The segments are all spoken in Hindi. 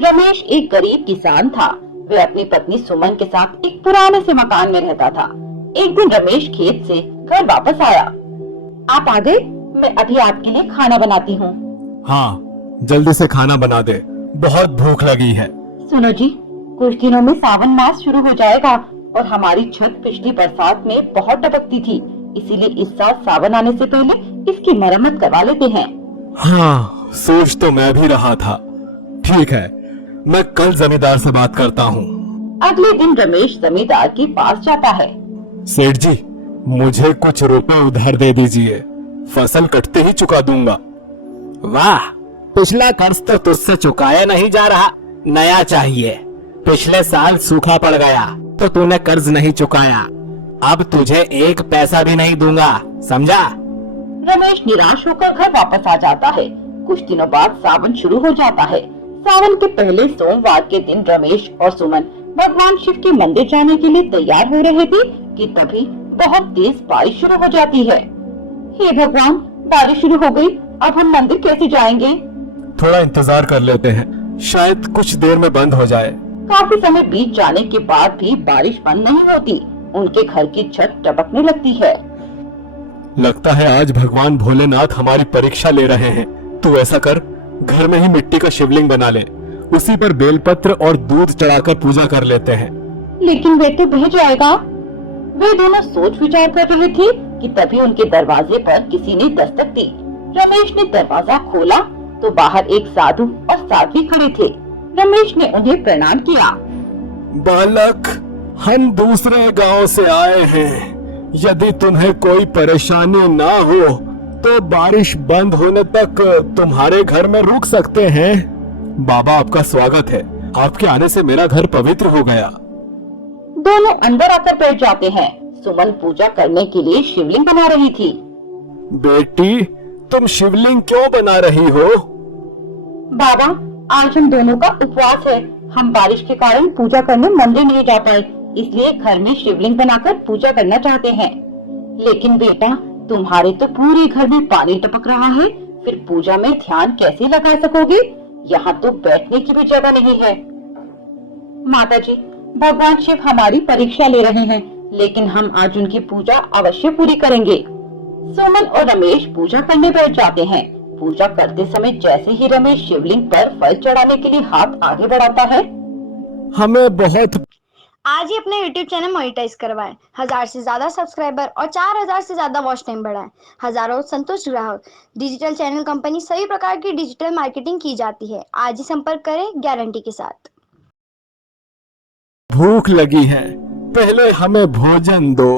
रमेश एक गरीब किसान था। वह अपनी पत्नी सुमन के साथ एक पुराने से मकान में रहता था। एक दिन रमेश खेत से घर वापस आया। आप आ गए? मैं अभी आपके लिए खाना बनाती हूँ। हाँ, जल्दी से खाना बना दे, बहुत भूख लगी है। सुनो जी, कुछ दिनों में सावन मास शुरू हो जाएगा और हमारी छत पिछली बरसात में बहुत टपकती थी, इसीलिए इस साल सावन आने से पहले इसकी मरम्मत करवा लेते हैं। हाँ, सोच तो मैं भी रहा था। ठीक है, मैं कल जमींदार से बात करता हूँ। अगले दिन रमेश जमींदार के पास जाता है। सेठ जी, मुझे कुछ रुपए उधार दे दीजिए, फसल कटते ही चुका दूंगा। वाह, पिछला कर्ज तो तुझसे चुकाया नहीं जा रहा, नया चाहिए। पिछले साल सूखा पड़ गया तो तूने कर्ज नहीं चुकाया, अब तुझे एक पैसा भी नहीं दूंगा, समझा? रमेश निराश होकर घर वापस आ जाता है। कुछ दिनों बाद सावन शुरू हो जाता है। सावन के पहले सोमवार के दिन रमेश और सुमन भगवान शिव के मंदिर जाने के लिए तैयार हो रहे थे कि तभी बहुत तेज बारिश शुरू हो जाती है। हे भगवान, बारिश शुरू हो गई, अब हम मंदिर कैसे जाएंगे? थोड़ा इंतजार कर लेते हैं, शायद कुछ देर में बंद हो जाए। काफी समय बीत जाने के बाद भी बारिश बंद नहीं होती। उनके घर की छत टपकने लगती है। लगता है आज भगवान भोलेनाथ हमारी परीक्षा ले रहे हैं। तू ऐसा कर, घर में ही मिट्टी का शिवलिंग बना ले, उसी पर बेलपत्र और दूध चढ़ाकर पूजा कर लेते हैं। लेकिन वे तो बह जाएगा। वे दोनों सोच विचार कर रहे थे कि तभी उनके दरवाजे पर किसी ने दस्तक दी। रमेश ने दरवाजा खोला तो बाहर एक साधु और साध्वी खड़े थे। रमेश ने उन्हें प्रणाम किया। बालक, हम दूसरे गांव से आए हैं। यदि तुम्हें कोई परेशानी ना हो तो बारिश बंद होने तक तुम्हारे घर में रुक सकते हैं। बाबा, आपका स्वागत है। आपके आने से मेरा घर पवित्र हो गया। दोनों अंदर आकर बैठ जाते हैं। सुमन पूजा करने के लिए शिवलिंग बना रही थी। बेटी, तुम शिवलिंग क्यों बना रही हो? बाबा, आज हम दोनों का उपवास है। हम बारिश के कारण पूजा करने मंदिर नहीं जा पाए, इसलिए घर में शिवलिंग बनाकर पूजा करना चाहते हैं। लेकिन बेटा, तुम्हारे तो पूरे घर में पानी टपक रहा है, फिर पूजा में ध्यान कैसे लगा सकोगे? यहाँ तो बैठने की भी जगह नहीं है। माताजी, भगवान शिव हमारी परीक्षा ले रहे हैं, लेकिन हम आज उनकी पूजा अवश्य पूरी करेंगे। सुमन और रमेश पूजा करने बैठ जाते हैं। पूजा करते समय जैसे ही रमेश शिवलिंग पर फल चढ़ाने के लिए हाथ आगे बढ़ाता है, हमें बहुत आज ही अपने YouTube चैनल मोनेटाइज करवाएं, 1000 से ज्यादा सब्सक्राइबर और 4000 से ज्यादा वॉच टाइम बढ़ाएं, हजारों संतुष्ट ग्राहक। डिजिटल चैनल कंपनी सभी प्रकार की डिजिटल मार्केटिंग की जाती है। आज ही संपर्क करें गारंटी के साथ। भूख लगी है, पहले हमें भोजन दो।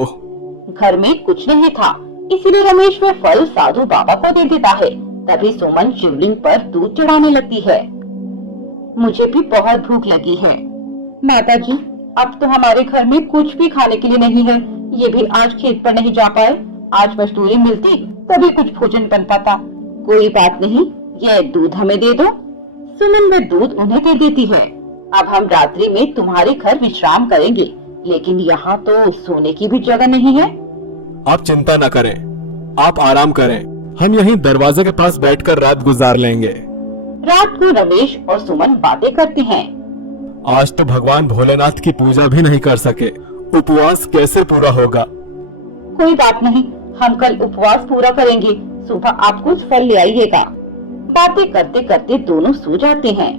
घर में कुछ नहीं था, इसलिए रमेश वे फल साधु बाबा को दे देता है। तभी सुमन शिवलिंग पर दूध चढ़ाने लगती है। मुझे भी बहुत भूख लगी है। माताजी, अब तो हमारे घर में कुछ भी खाने के लिए नहीं है। ये भी आज खेत पर नहीं जा पाए। आज मजदूरी मिलती तभी कुछ भोजन बन पाता। कोई बात नहीं, यह दूध हमें दे दो। सुमन में दूध उन्हें दे देती है। अब हम रात्रि में तुम्हारे घर विश्राम करेंगे, लेकिन यहाँ तो सोने की भी जगह नहीं है। आप चिंता न करें, आप आराम करें, हम यहीं दरवाजे के पास बैठकर रात गुजार लेंगे। रात को रमेश और सुमन बातें करते हैं। आज तो भगवान भोलेनाथ की पूजा भी नहीं कर सके, उपवास कैसे पूरा होगा? कोई बात नहीं, हम कल उपवास पूरा करेंगे। सुबह आप कुछ फल ले आइएगा। बातें करते करते दोनों सो जाते हैं।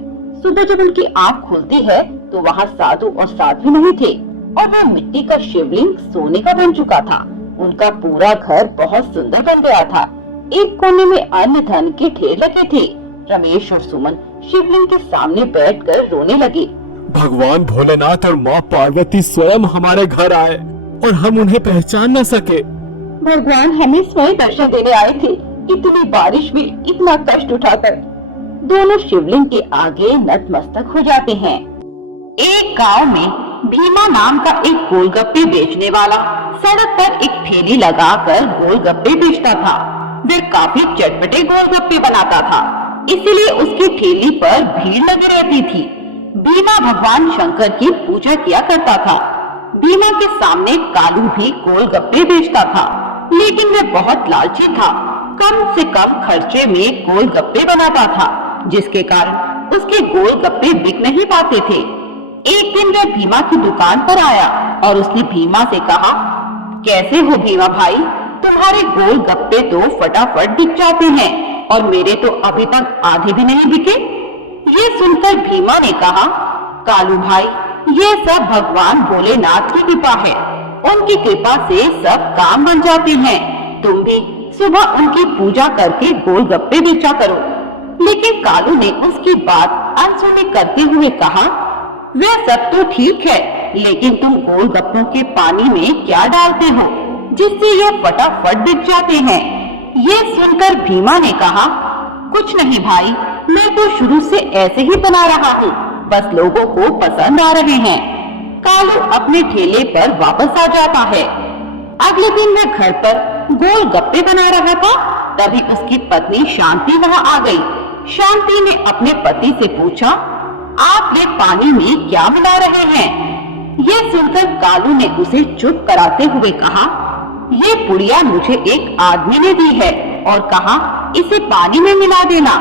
सुबह जब उनकी आँख खुलती है तो वहाँ साधु और साध्वी नहीं थे और वह मिट्टी का शिवलिंग सोने का बन चुका था। उनका पूरा घर बहुत सुंदर बन गया था। एक कोने में अन्न धन के ढेर लगे थे। रमेश और सुमन शिवलिंग के सामने बैठकर रोने लगे। भगवान भोलेनाथ और माँ पार्वती स्वयं हमारे घर आए और हम उन्हें पहचान न सके। भगवान हमें स्वयं दर्शन देने आए थे, इतनी बारिश में इतना कष्ट उठाकर। दोनों शिवलिंग के आगे नतमस्तक हो जाते हैं। एक गांव में भीमा नाम का एक गोलगप्पे बेचने वाला सड़क पर एक ठेली लगाकर गोलगप्पे बेचता था। वह काफी चटपटे गोलगप्पे बनाता था, इसीलिए उसकी ठेली पर भीड़ लगी रहती थी। भीमा भगवान शंकर की पूजा किया करता था। भीमा के सामने कालू भी गोलगप्पे बेचता था, लेकिन वह बहुत लालची था। कम से कम खर्चे में गोलगप्पे बनाता था, जिसके कारण उसके गोलगप्पे बिक नहीं पाते थे। एक दिन वह भीमा की दुकान पर आया और उसने भीमा से कहा, कैसे हो भीमा भाई, तुम्हारे गोलगप्पे तो फटाफट बिक जाते हैं और मेरे तो अभी तक आधे भी नहीं बिके। ये सुनकर भीमा ने कहा, कालू भाई, ये सब भगवान भोलेनाथ की कृपा है, उनकी कृपा से सब काम बन जाते हैं। तुम भी सुबह उनकी पूजा करके गोलगप्पे बेचा करो। लेकिन कालू ने उसकी बात अनसुनी करते हुए कहा, वह सब तो ठीक है, लेकिन तुम गोलगप्पों के पानी में क्या डालते हो जिससे ये फटाफट बिक जाते हैं? ये सुनकर भीमा ने कहा, कुछ नहीं भाई, मैं तो शुरू से ऐसे ही बना रहा हूँ, बस लोगों को पसंद आ रहे हैं। कालू अपने ठेले पर वापस आ जाता है। अगले दिन वह घर पर गोलगप्पे बना रहा था, तभी उसकी पत्नी शांति वहाँ आ गई। शांति ने अपने पति से पूछा, आप ये पानी में क्या मिला रहे हैं? ये सुनकर कालू ने उसे चुप कराते हुए कहा, ये पुड़िया मुझे एक आदमी ने दी है और कहा इसे पानी में मिला देना,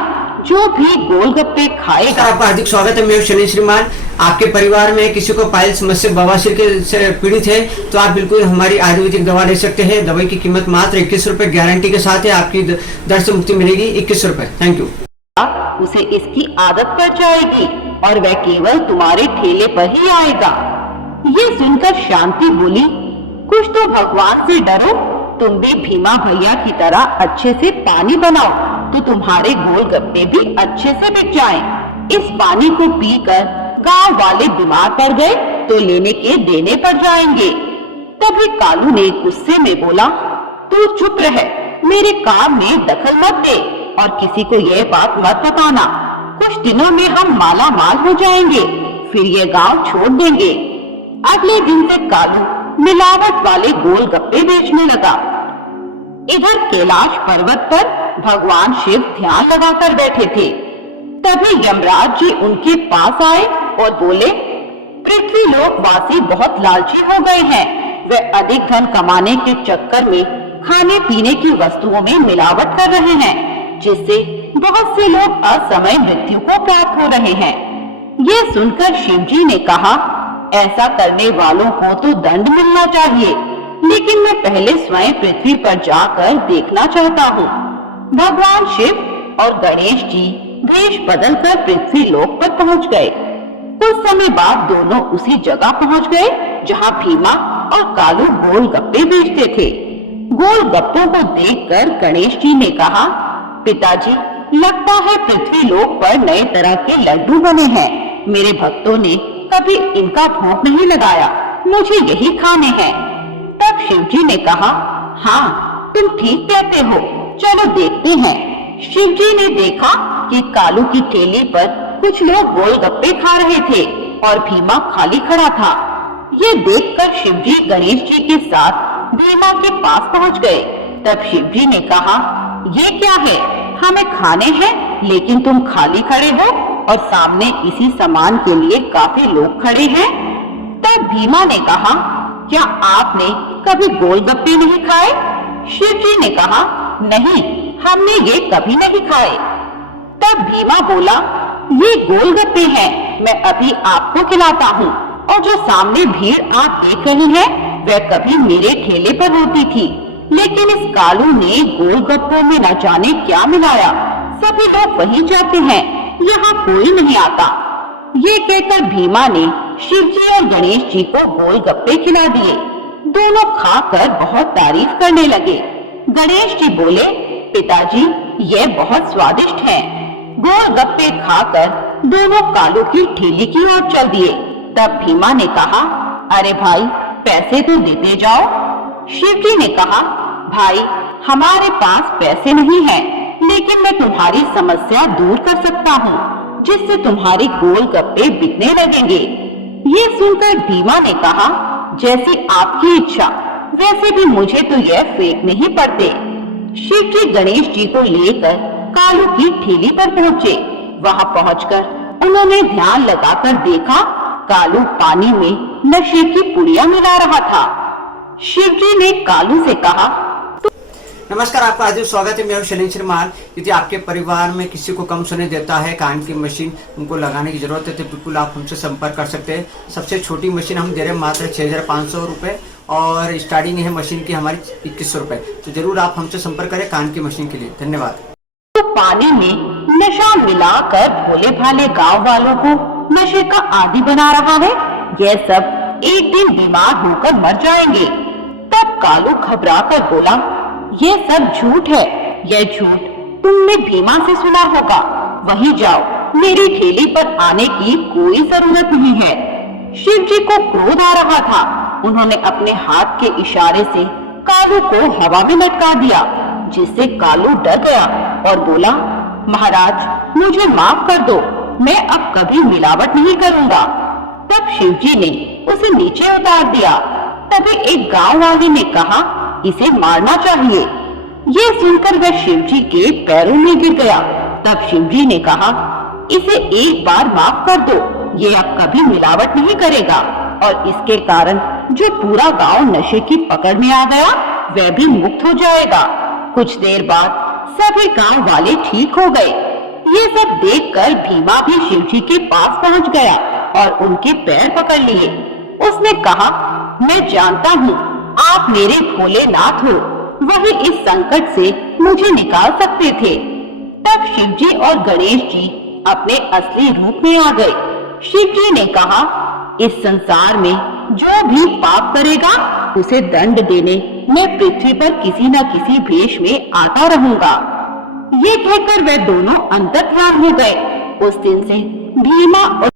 जो भी गोलगप्पे खाएगा। आपका हार्दिक स्वागत है। मैं शनि श्रीमान। आपके परिवार में किसी को पाइल्स, समस्या, बवासीर के से पीड़ित है तो आप बिल्कुल हमारी आयुर्वेदिक दवा ले सकते हैं। दवाई की कीमत मात्र 21 रुपए गारंटी के साथ है। आपकी दर्द से मुक्ति मिलेगी 21 रुपए। Thank you. उसे इसकी आदत पड़ जाएगी और वह केवल तुम्हारे ठेले पर ही आएगा। ये सुनकर शांति बोली, कुछ तो भगवान से डरो, तुम भी भीमा भैया की तरह अच्छे से पानी बनाओ तो तुम्हारे गोलगप्पे भी अच्छे से बिक जाएं। इस पानी को पीकर गांव वाले बीमार पड़ गए तो लेने के देने पड़ जाएंगे। तभी कालू ने गुस्से में बोला, तू चुप रह, मेरे काम में दखल मत दे और किसी को यह बात मत बताना। कुछ दिनों में हम माला माल हो जाएंगे, फिर ये गांव छोड़ देंगे। अगले दिन से कालू मिलावट वाले गोलगप्पे बेचने लगा। इधर कैलाश पर्वत पर भगवान शिव ध्यान लगाकर बैठे थे। तभी यमराज जी उनके पास आए और बोले, पृथ्वी लोक वासी बहुत लालची हो गए हैं। वे अधिक धन कमाने के चक्कर में खाने पीने की वस्तुओं में मिलावट कर रहे हैं, जिससे बहुत से लोग असमय मृत्यु को प्राप्त हो रहे हैं। ये सुनकर शिवजी ने कहा, ऐसा करने वालों को तो दंड मिलना चाहिए, लेकिन मैं पहले स्वयं पृथ्वी पर जाकर देखना चाहता हूँ। भगवान शिव और गणेश जी वेश बदलकर पृथ्वी लोक पर पहुँच गए। कुछ समय बाद दोनों उसी जगह पहुँच गए जहाँ भीमा और कालू गोलगप्पे बेचते थे। गोलगप्पों को देखकर गणेश जी ने कहा, पिताजी, लगता है पृथ्वी लोक पर नए तरह के लड्डू बने हैं। मेरे भक्तों ने कभी इनका भोग नहीं लगाया, मुझे यही खाने हैं। तब शिवजी ने कहा, हाँ, तुम ठीक कहते हो, चलो देखते हैं। शिवजी ने देखा कि कालू की ठेली पर कुछ लोग गोलगप्पे खा रहे थे और भीमा खाली खड़ा था। ये देखकर शिवजी गणेश जी के साथ भीमा के पास पहुंच गए। तब शिवजी ने कहा, ये क्या है? हमें खाने हैं, लेकिन तुम खाली खड़े हो और सामने इसी सामान के लिए काफी लोग खड़े हैं। तब भीमा ने कहा, क्या आपने कभी गोलगप्पे नहीं खाए? शिवजी ने कहा, नहीं, हमने ये कभी नहीं खाए। तब भीमा बोला, ये गोलगप्पे हैं, मैं अभी आपको खिलाता हूँ। और जो सामने भीड़ आप देख रही हैं, वह कभी मेरे ठेले पर होती थी, लेकिन इस कालू ने गोलगप्पों में न जाने क्या मिलाया। सभी लोग वहीं जाते हैं, यहाँ कोई नहीं आता। ये कहकर भीमा ने शिवजी और गणेश जी को गोलगप्पे खिला दिए। दोनों खाकर बहुत तारीफ करने लगे। गणेश जी बोले, पिताजी, ये बहुत स्वादिष्ट हैं। गोलगप्पे खाकर दोनों कालू की ठेली की ओर चल दिए। तब भीमा ने कहा, अरे भाई, पैसे तो देते जाओ। शिवजी ने कहा, भाई, हमारे पास पैसे नहीं हैं, लेकिन मैं तुम्हारी समस्या दूर कर सकता हूँ, जिससे तुम्हारे गोलगप्पे बिकने लगेंगे। ये सुनकर भीमा ने कहा, जैसी आपकी इच्छा, वैसे भी मुझे तो यह फेंक नहीं पड़ते। शिवजी गणेश जी को लेकर कालू की ठेली पर पहुँचे। वहाँ पहुँचकर उन्होंने ध्यान लगाकर देखा, कालू पानी में नशे की पुड़िया मिला रहा था। शिवजी ने कालू से कहा, नमस्कार, आपका हार्दिक स्वागत है। मैं हूं शैलेंद्र श्रीमान। यदि आपके परिवार में किसी को कम सुनाई देता है, कान की मशीन उनको लगाने की जरूरत है, तो बिल्कुल आप हमसे संपर्क कर सकते हैं। सबसे छोटी मशीन हम दे रहे हैं मात्र 6,500 रुपये और स्टार्टिंग है मशीन की हमारी 2100 रुपये। तो जरूर आप हमसे संपर्क करें कान की मशीन के लिए। धन्यवाद। तो पानी में नशा मिलाकर भोले भाले गांव वालों को नशे का आदी बना रहा है। यह सब एक दिन बीमार होकर मर जाएंगे। तब कालू घबरा कर बोला, ये सब झूठ है। यह झूठ तुमने भीमा से सुना होगा। वहीं जाओ, मेरी ठेली पर आने की कोई जरूरत नहीं है। शिव जी को क्रोध आ रहा था। उन्होंने अपने हाथ के इशारे से कालू को हवा में लटका दिया, जिससे कालू डर गया और बोला, महाराज मुझे माफ कर दो, मैं अब कभी मिलावट नहीं करूंगा। तब शिव जी ने उसे नीचे उतार दिया। तभी एक गांव वाले ने कहा, इसे मारना चाहिए। ये सुनकर वह शिव जी के पैरों में गिर गया। तब शिव जी ने कहा, इसे एक बार माफ कर दो, ये अब कभी मिलावट नहीं करेगा। और इसके कारण जो पूरा गांव नशे की पकड़ में आ गया, वह भी मुक्त हो जाएगा। कुछ देर बाद सभी गांव वाले ठीक हो गए। ये सब देखकर भीमा भी शिव जी के पास पहुंच गया और उनके पैर पकड़ लिए। उसने कहा, मैं जानता हूँ आप मेरे भोलेनाथ हो, वही इस संकट से मुझे निकाल सकते थे। तब शिव जी और गणेश जी अपने असली रूप में आ गए। शिव जी ने कहा, इस संसार में जो भी पाप करेगा उसे दंड देने मैं पृथ्वी पर किसी न किसी भेष में आता रहूंगा। ये कहकर वे दोनों अंतर्ध्यान हो गए। उस दिन से भीमा और